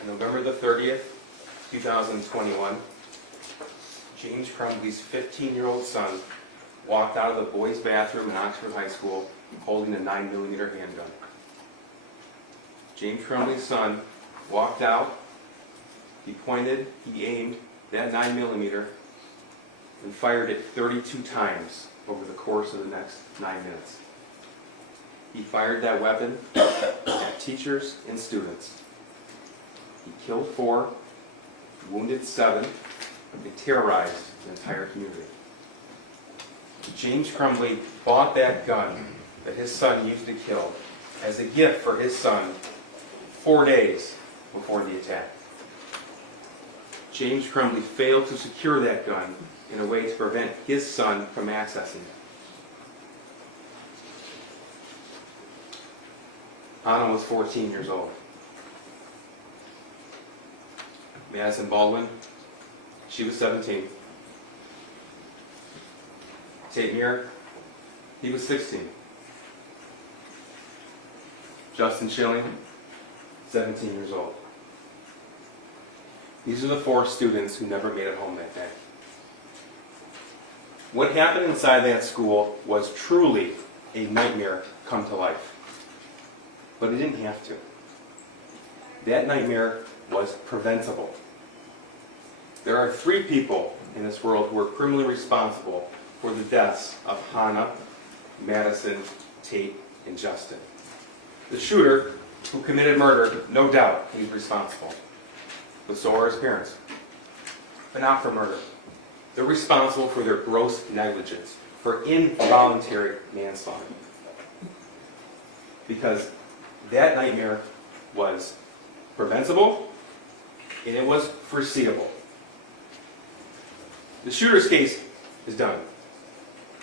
On November the 30th, 2021, James Crumbley's 15-year-old son walked out of the boys' bathroom in Oxford High School holding a 9mm handgun. James Crumbley's son walked out, he pointed, he aimed that 9mm and fired it 32 times over the course of the next 9 minutes. He fired that weapon at teachers and students. He killed 4, wounded 7, and terrorized the entire community. James Crumbley bought that gun that his son used to kill as a gift for his son 4 days before the attack. James Crumbley failed to secure that gun in a way to prevent his son from accessing it. Anna was 14 years old. Madison Baldwin, she was 17. Tate Muir, he was 16. Justin Schilling, 17 years old. These are the 4 students who never made it home that day. What happened inside that school was truly a nightmare come to life. But it didn't have to. That nightmare was preventable. There are 3 people in this world who are criminally responsible for the deaths of Hannah, Madison, Tate, and Justin. The shooter who committed murder, no doubt he's responsible. But so are his parents. But not for murder. They're responsible for their gross negligence, for involuntary manslaughter. Because that nightmare was preventable and it was foreseeable. The shooter's case is done.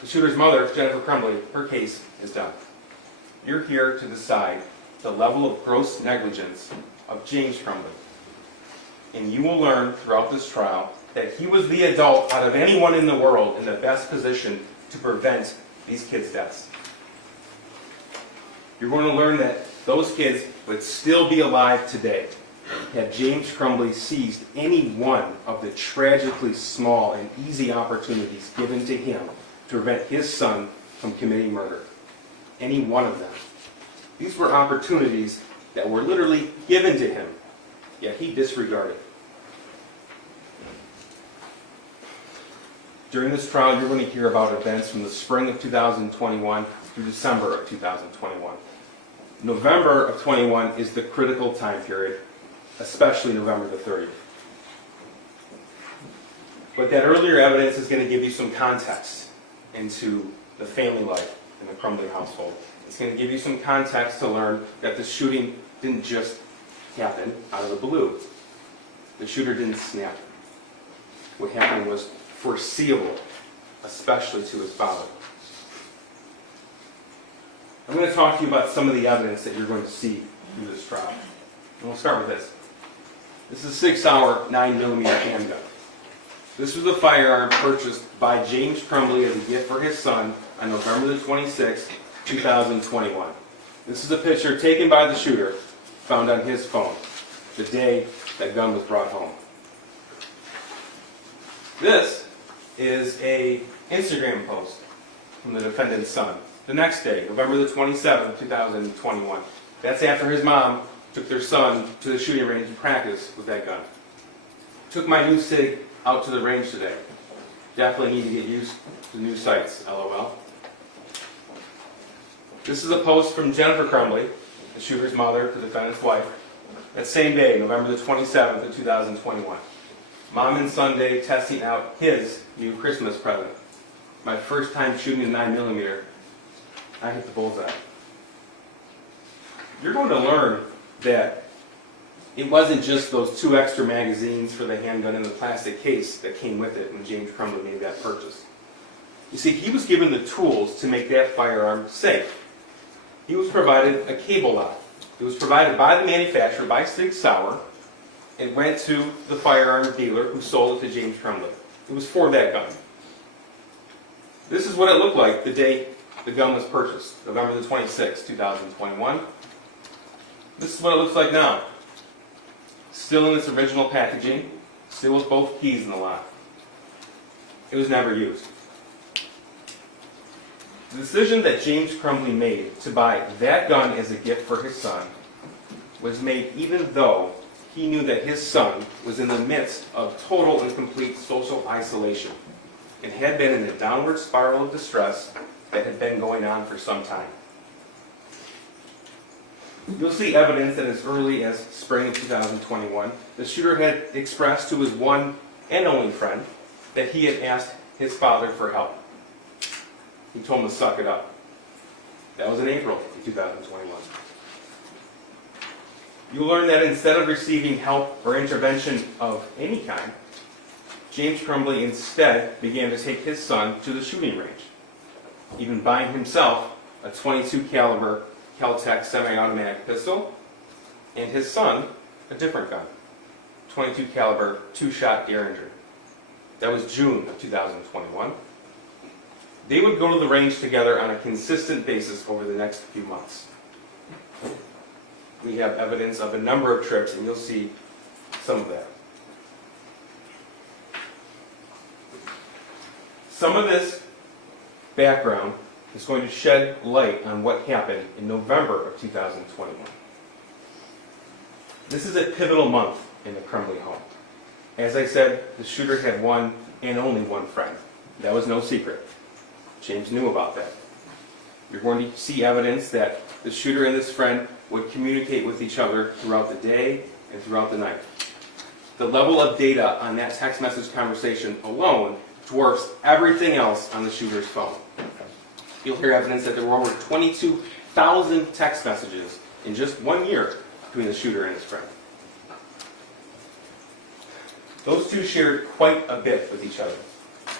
The shooter's mother, Jennifer Crumbley, her case is done. You're here to decide the level of gross negligence of James Crumbley. And you will learn throughout this trial that he was the adult out of anyone in the world in the best position to prevent these kids' deaths. You're going to learn that those kids would still be alive today had James Crumbley seized any one of the tragically small and easy opportunities given to him to prevent his son from committing murder. Any one of them. These were opportunities that were literally given to him, yet he disregarded. During this trial, you're going to hear about events from the spring of 2021 through December of 2021. November of 21 is the critical time period, especially November the 30th. But that earlier evidence is going to give you some context into the family life in the Crumbley household. It's going to give you some context to learn that the shooting didn't just happen out of the blue. The shooter didn't snap. What happened was foreseeable, especially to his father. I'm going to talk to you about some of the evidence that you're going to see through this trial. And we'll start with this. This is a 6-hour 9mm handgun. This was a firearm purchased by James Crumbley as a gift for his son on November the 26th, 2021. This is a picture taken by the shooter, found on his phone, the day that gun was brought home. This is an Instagram post from the defendant's son. The next day, November the 27th, 2021. That's after his mom took their son to the shooting range to practice with that gun. Took my new SIG out to the range today. Definitely need to get used to new sights, LOL. This is a post from Jennifer Crumbley, the shooter's mother, the defendant's wife. That same day, November the 27th of 2021. Mom and son day testing out his new Christmas present. My first time shooting a 9mm. I hit the bullseye. You're going to learn that it wasn't just those 2 extra magazines for the handgun in the plastic case that came with it when James Crumbley made that purchase. You see, he was given the tools to make that firearm safe. He was provided a cable lock. It was provided by the manufacturer, by Sig Sauer. It went to the firearm dealer who sold it to James Crumbley. It was for that gun. This is what it looked like the day the gun was purchased, November the 26th, 2021. This is what it looks like now. still in its original packaging, still with both keys in the lock. It was never used. The decision that James Crumbley made to buy that gun as a gift for his son was made even though he knew that his son was in the midst of total and complete social isolation and had been in a downward spiral of distress that had been going on for some time. You'll see evidence that as early as spring of 2021, the shooter had expressed to his one and only friend that he had asked his father for help. He told him to suck it up. That was in April of 2021. You'll learn that instead of receiving help or intervention of any kind, James Crumbley instead began to take his son to the shooting range, even buying himself a .22 caliber Kel-Tec semi-automatic pistol, and his son a different gun, .22 caliber two-shot Derringer. That was June of 2021. They would go to the range together on a consistent basis over the next few months. We have evidence of a number of trips, and you'll see some of that. Some of this background is going to shed light on what happened in November of 2021. This is a pivotal month in the Crumbley home. As I said, the shooter had one and only one friend. That was no secret. James knew about that. You're going to see evidence that the shooter and this friend would communicate with each other throughout the day and throughout the night. The level of data on that text message conversation alone dwarfs everything else on the shooter's phone. You'll hear evidence that there were over 22,000 text messages in just 1 year between the shooter and his friend. Those two shared quite a bit with each other.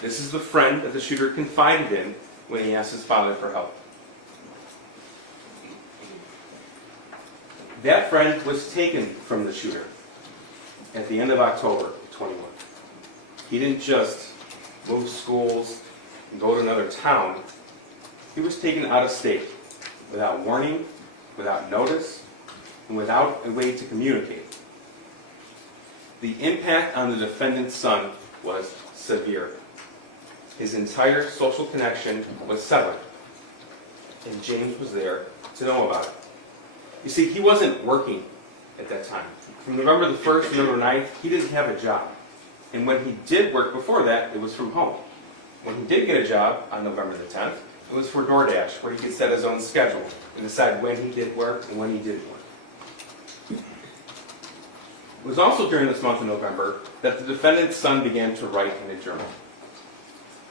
This is the friend that the shooter confided in when he asked his father for help. That friend was taken from the shooter at the end of October of 21. He didn't just move schools and go to another town. He was taken out of state without warning, without notice, and without a way to communicate. The impact on the defendant's son was severe. His entire social connection was severed, and James was there to know about it. You see, he wasn't working at that time. From November the 1st to November 9th, he didn't have a job. And when he did work before that, it was from home. When he did get a job on November the 10th, it was for DoorDash, where he could set his own schedule and decide when he did work and when he didn't work. It was also during this month of November that the defendant's son began to write in a journal.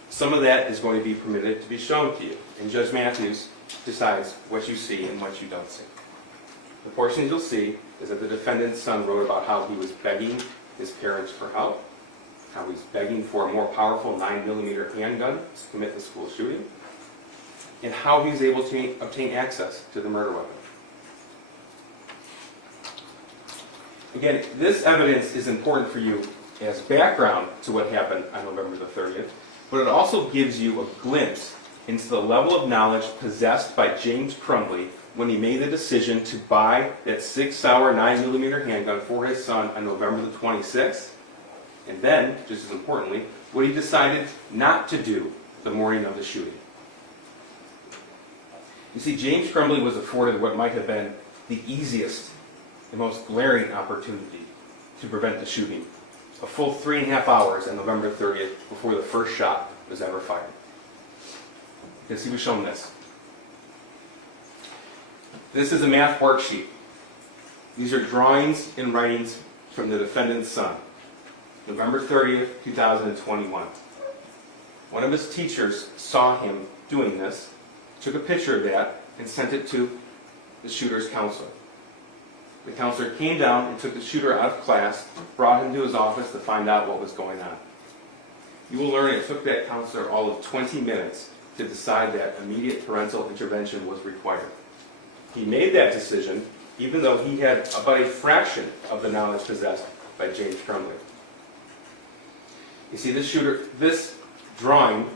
Some of that is going to be permitted to be shown to you, and Judge Matthews decides what you see and what you don't see. The portions you'll see is that the defendant's son wrote about how he was begging his parents for help, how he's begging for a more powerful 9mm handgun to commit the school shooting, and how he was able to obtain access to the murder weapon. Again, this evidence is important for you as background to what happened on November the 30th, but it also gives you a glimpse into the level of knowledge possessed by James Crumbley when he made the decision to buy that 6-hour 9mm handgun for his son on November the 26th, and then, just as importantly, what he decided not to do the morning of the shooting. You see, James Crumbley was afforded what might have been the easiest, the most glaring opportunity to prevent the shooting. A full 3.5 hours on November 30th before the first shot was ever fired. Because he was shown this. This is a math worksheet. These are drawings and writings from the defendant's son. November 30th, 2021. One of his teachers saw him doing this, took a picture of that, and sent it to the shooter's counselor. The counselor came down and took the shooter out of class, brought him to his office to find out what was going on. You will learn it took that counselor all of 20 minutes to decide that immediate parental intervention was required. He made that decision even though he had about a fraction of the knowledge possessed by James Crumbley. You see, this drawing,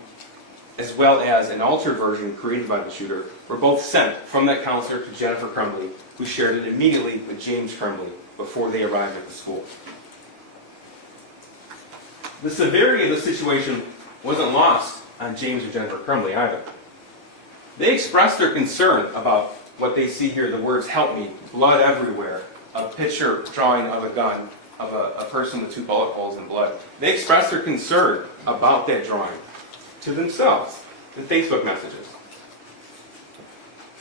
as well as an altered version created by the shooter, were both sent from that counselor to Jennifer Crumbley, who shared it immediately with James Crumbley before they arrived at the school. The severity of the situation wasn't lost on James or Jennifer Crumbley either. They expressed their concern about what they see here, the words "help me," blood everywhere, a picture drawing of a gun, of a person with 2 bullet holes in blood. They expressed their concern about that drawing to themselves in Facebook messages.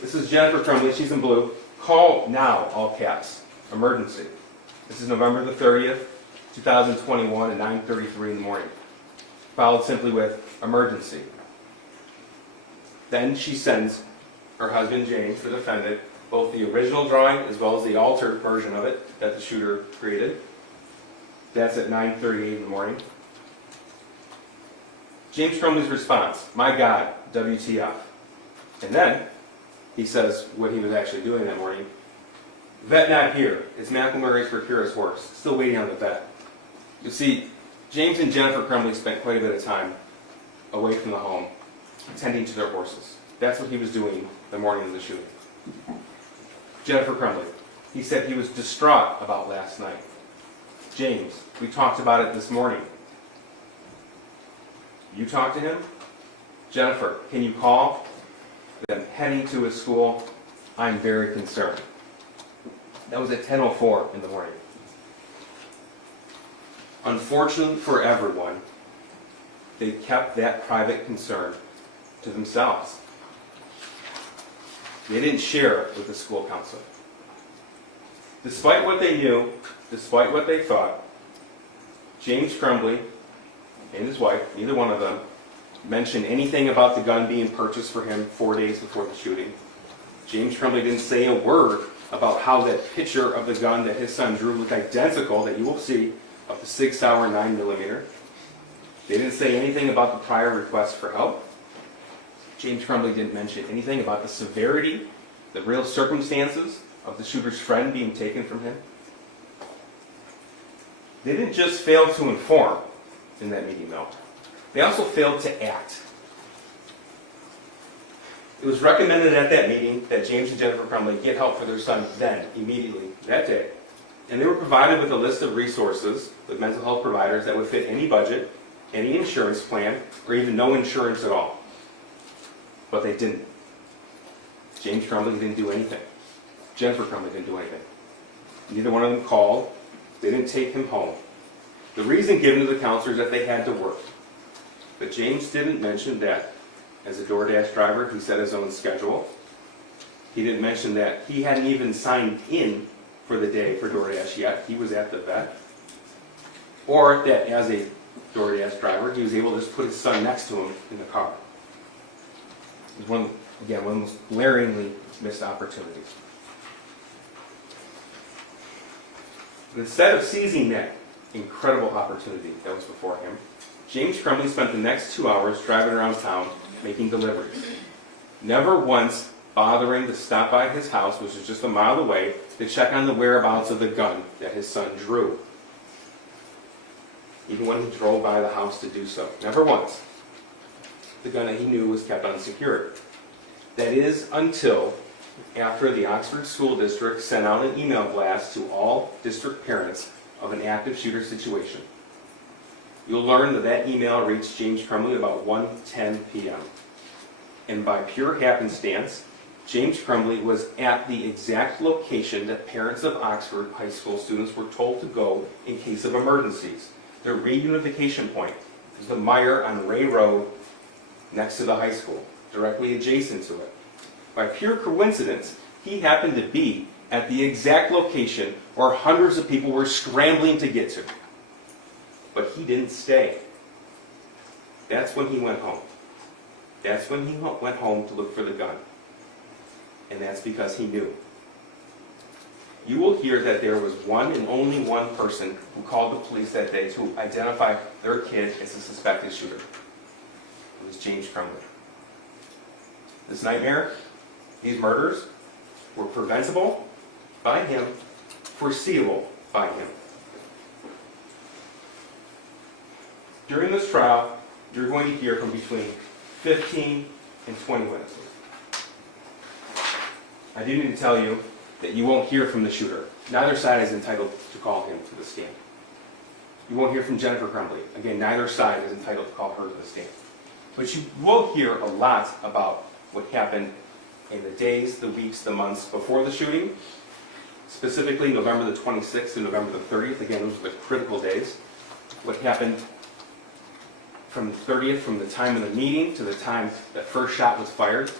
This is Jennifer Crumbley, she's in blue. "Call now," all caps, emergency. This is November the 30th, 2021 at 9:33 in the morning. Followed simply with emergency. Then she sends her husband James, the defendant, both the original drawing as well as the altered version of it that the shooter created. That's at 9:38 in the morning. James Crumbley's response: "My God, WTF." And then he says what he was actually doing that morning. "Vet not here. It's McElmurray's Procurer's horse. Still waiting on the vet." You see, James and Jennifer Crumbley spent quite a bit of time away from the home, tending to their horses. That's what he was doing the morning of the shooting. Jennifer Crumbley: "He said he was distraught about last night." James: "We talked about it this morning." "You talked to him?" Jennifer: "Can you call?" Then heading to his school: "I'm very concerned." That was at 10:04 in the morning. Unfortunately for everyone, they kept that private concern to themselves. They didn't share it with the school counselor. Despite what they knew, despite what they thought, James Crumbley and his wife, neither one of them, mentioned anything about the gun being purchased for him 4 days before the shooting. James Crumbley didn't say a word about how that picture of the gun that his son drew looked identical, that you will see, of the Sig Sauer 9mm. They didn't say anything about the prior request for help. James Crumbley didn't mention anything about the severity, the real circumstances of the shooter's friend being taken from him. They didn't just fail to inform in that meeting note. They also failed to act. It was recommended at that meeting that James and Jennifer Crumbley get help for their son then, immediately, that day. And they were provided with a list of resources with mental health providers that would fit any budget, any insurance plan, or even no insurance at all. But they didn't. James Crumbley didn't do anything. Jennifer Crumbley didn't do anything. Neither one of them called. They didn't take him home. The reason given to the counselor is that they had to work. But James didn't mention that as a DoorDash driver, he set his own schedule. He didn't mention that he hadn't even signed in for the day for DoorDash yet. He was at the vet. Or that as a DoorDash driver, he was able to just put his son next to him in the car. It was one of the most glaringly missed opportunities. Instead of seizing that incredible opportunity that was before him, James Crumbley spent the next 2 hours driving around town making deliveries. Never once bothering to stop by his house, which was just a mile away, to check on the whereabouts of the gun that his son drew. Even when he drove by the house to do so. Never once. The gun that he knew was kept unsecured. That is until after the Oxford School District sent out an email blast to all district parents of an active shooter situation. You'll learn that that email reached James Crumbley about 1:10 p.m. And by pure happenstance, James Crumbley was at the exact location that parents of Oxford high school students were told to go in case of emergencies. Their reunification point is the Meyer on Ray Road next to the high school, directly adjacent to it. By pure coincidence, he happened to be at the exact location where hundreds of people were scrambling to get to. But he didn't stay. That's when he went home. That's when he went home to look for the gun. And that's because he knew. You will hear that there was one and only one person who called the police that day to identify their kid as the suspected shooter. It was James Crumbley. This nightmare, these murders, were preventable by him, foreseeable by him. During this trial, you're going to hear from between 15 and 20 witnesses. I do need to tell you that you won't hear from the shooter. Neither side is entitled to call him to the stand. You won't hear from Jennifer Crumbley. Again, neither side is entitled to call her to the stand. But you will hear a lot about what happened in the days, the weeks, the months before the shooting, specifically November the 26th and November the 30th. Again, those are the critical days. What happened from the 30th, from the time of the meeting to the time that first shot was fired.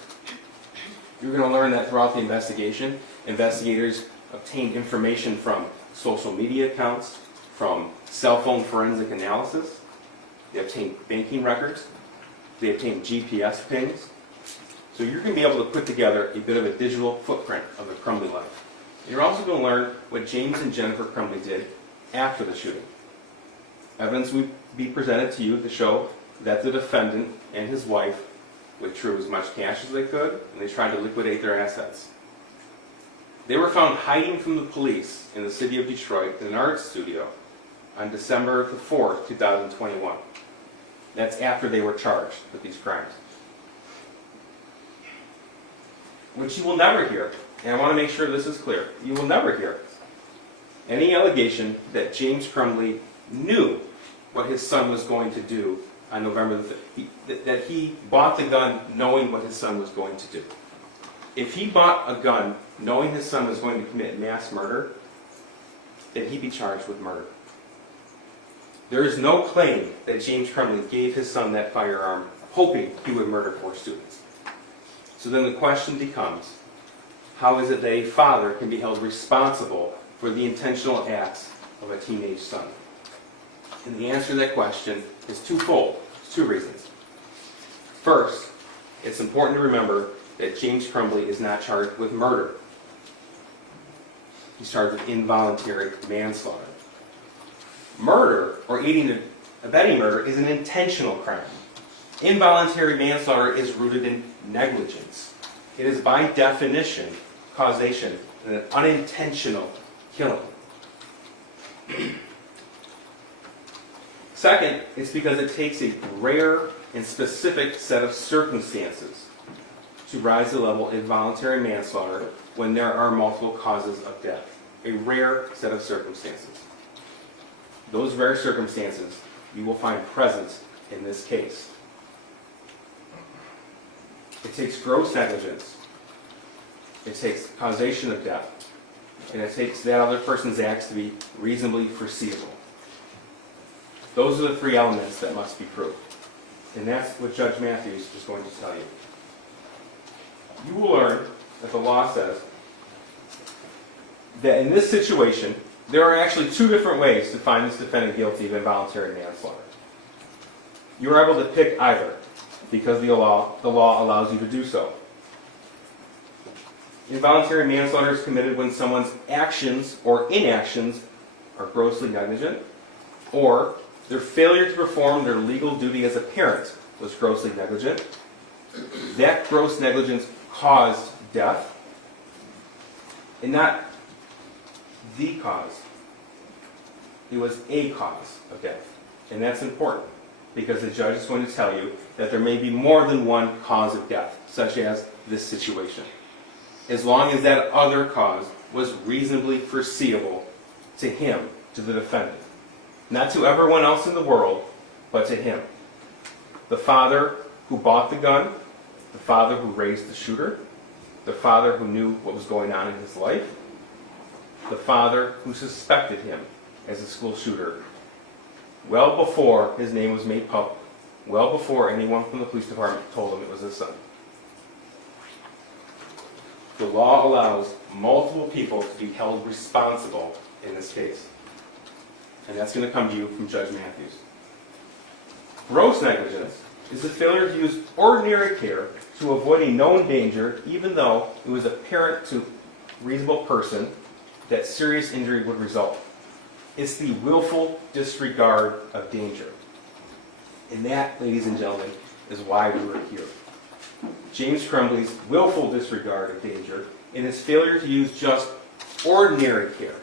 You're going to learn that throughout the investigation, investigators obtained information from social media accounts, from cell phone forensic analysis. They obtained banking records. They obtained GPS pings. So you're going to be able to put together a bit of a digital footprint of the Crumbley life. And you're also going to learn what James and Jennifer Crumbley did after the shooting. Evidence will be presented to you to show that the defendant and his wife withdrew as much cash as they could, and they tried to liquidate their assets. They were found hiding from the police in the city of Detroit in an art studio on December the 4th, 2021. That's after they were charged with these crimes. What you will never hear, and I want to make sure this is clear, you will never hear any allegation that James Crumbley knew what his son was going to do on November the 5th, that he bought the gun knowing what his son was going to do. If he bought a gun knowing his son was going to commit mass murder, then he'd be charged with murder. There is no claim that James Crumbley gave his son that firearm hoping he would murder 4 students. So then the question becomes, how is it that a father can be held responsible for the intentional acts of a teenage son? And the answer to that question is twofold. It's 2 reasons. First, it's important to remember that James Crumbley is not charged with murder. He's charged with involuntary manslaughter. Murder, or aiding and abetting murder, is an intentional crime. Involuntary manslaughter is rooted in negligence. It is by definition, causation, an unintentional killing. Second, it's because it takes a rare and specific set of circumstances to rise to the level of involuntary manslaughter when there are multiple causes of death. A rare set of circumstances. Those rare circumstances you will find present in this case. It takes gross negligence. It takes causation of death. And it takes that other person's acts to be reasonably foreseeable. Those are the 3 elements that must be proved. And that's what Judge Matthews is going to tell you. You will learn that the law says that in this situation, there are actually 2 different ways to find this defendant guilty of involuntary manslaughter. You are able to pick either, because the law allows you to do so. Involuntary manslaughter is committed when someone's actions or inactions are grossly negligent, or their failure to perform their legal duty as a parent was grossly negligent. That gross negligence caused death, and not the cause. It was a cause of death. And that's important, because the judge is going to tell you that there may be more than one cause of death, such as this situation, as long as that other cause was reasonably foreseeable to him, to the defendant. Not to everyone else in the world, but to him. The father who bought the gun, the father who raised the shooter, the father who knew what was going on in his life, the father who suspected him as a school shooter, well before his name was made public, well before anyone from the police department told him it was his son. The law allows multiple people to be held responsible in this case. And that's going to come to you from Judge Matthews. Gross negligence is the failure to use ordinary care to avoid a known danger, even though it was apparent to a reasonable person that serious injury would result. It's the willful disregard of danger. And that, ladies and gentlemen, is why we were here. James Crumbley's willful disregard of danger and his failure to use just ordinary care,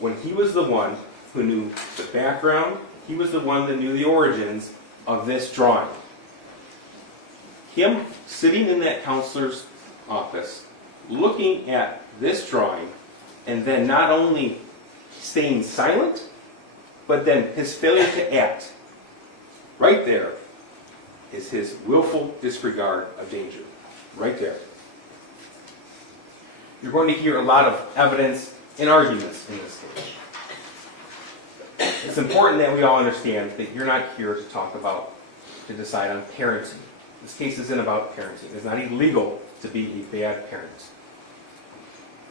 when he was the one who knew the background, he was the one that knew the origins of this drawing. Him sitting in that counselor's office looking at this drawing and then not only staying silent, but then his failure to act, right there, is his willful disregard of danger. Right there. You're going to hear a lot of evidence and arguments in this case. It's important that we all understand that you're not here to decide on parenting. This case isn't about parenting. It's not illegal to be a bad parent.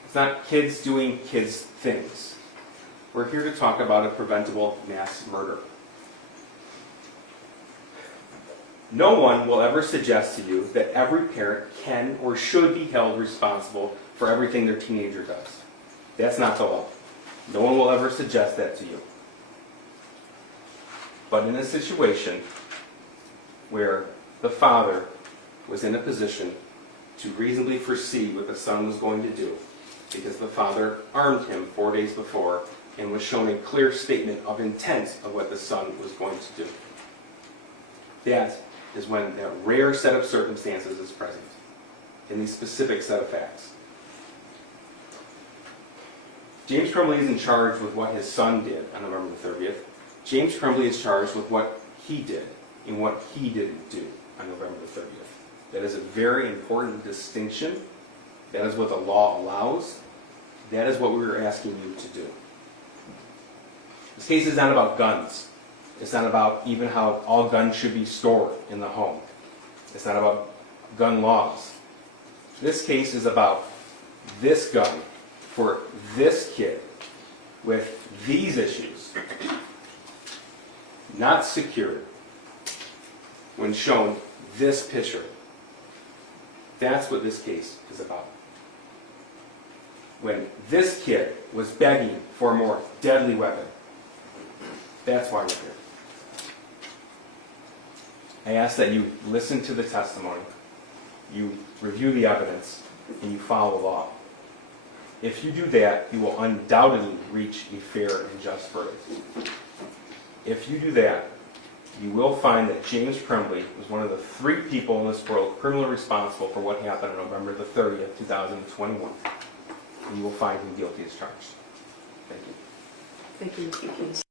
It's not kids doing kids things. We're here to talk about a preventable mass murder. No one will ever suggest to you that every parent can or should be held responsible for everything their teenager does. That's not the law. No one will ever suggest that to you. But in a situation where the father was in a position to reasonably foresee what the son was going to do, because the father armed him 4 days before and was shown a clear statement of intent of what the son was going to do. That is when that rare set of circumstances is present, in these specific set of facts. James Crumbley is in charge with what his son did on November the 30th. James Crumbley is charged with what he did and what he didn't do on November the 30th. That is a very important distinction. That is what the law allows. That is what we were asking you to do. This case is not about guns. It's not about even how all guns should be stored in the home. It's not about gun laws. This case is about this gun for this kid with these issues, not secured, when shown this picture. That's what this case is about. When this kid was begging for a more deadly weapon. That's why we're here. I ask that you listen to the testimony, you review the evidence, and you follow the law. If you do that, you will undoubtedly reach a fair and just verdict. If you do that, you will find that James Crumbley was one of the 3 people in this world criminally responsible for what happened on November the 30th, 2021. And you will find him guilty as charged. Thank you. Thank you, Mr. Keast.